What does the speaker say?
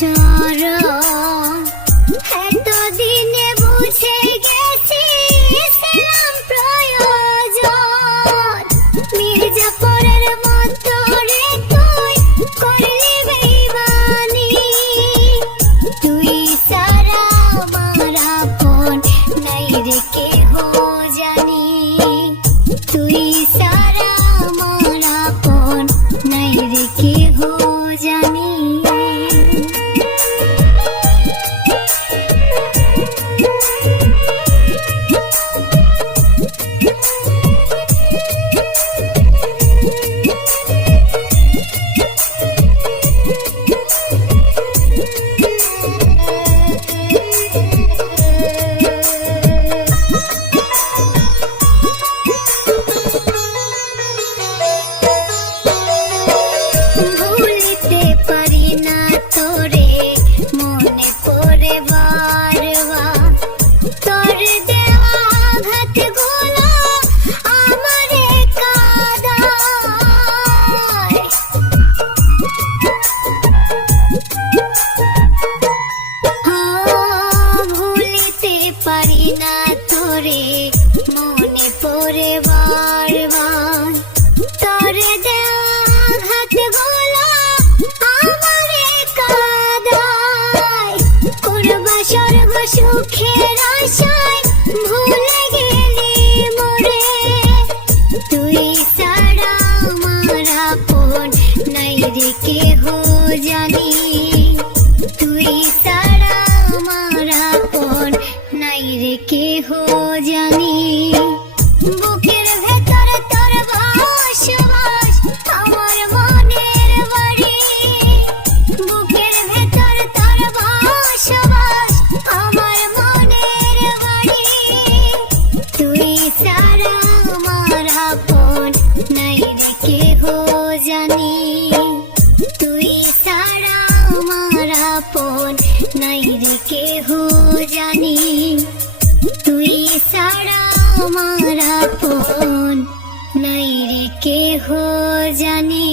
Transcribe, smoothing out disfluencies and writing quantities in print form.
আচরণ এতদিনে বুঝে গেছি ছিলাম প্রয়োজন মির্জাপুরের মতো রে তুই করলি বেইমানি তুই সারা আমার আপন নাই রে কেহ জানি তুই সারা আমার আপন নাই রে কেহ জানি ভুলতে পারি না তোরে মনে পড়ে বারবার তোর দেওয়া আঘাতগুলো আমারে কাঁদায় ভুলতে পারি না তোরে মনে পড়ে বারবার তোর দেওয়া আঘাতগুলো আমারে কাঁদায় করবা স্বর্গ সুখের আশায় ভুলে গেলি মোরে তুই ছাড়া আমার আপন নাই রে কেহ জানি তুই ছাড়া আমার আপন নাই রে কেহ জানি বুকের ভেতর তোর বসবাস আমার মনের বাড়ি বুকের ভেতর তোর বসবাস আমার মনের বাড়ি তুই ছাড়া আমার আপন নাই রে কেহ জানি তুই ছাড়া আমার আপন নাই রে কেহ জানি তুই ছাড়া আমার আপন নাই রে কেহ জানি।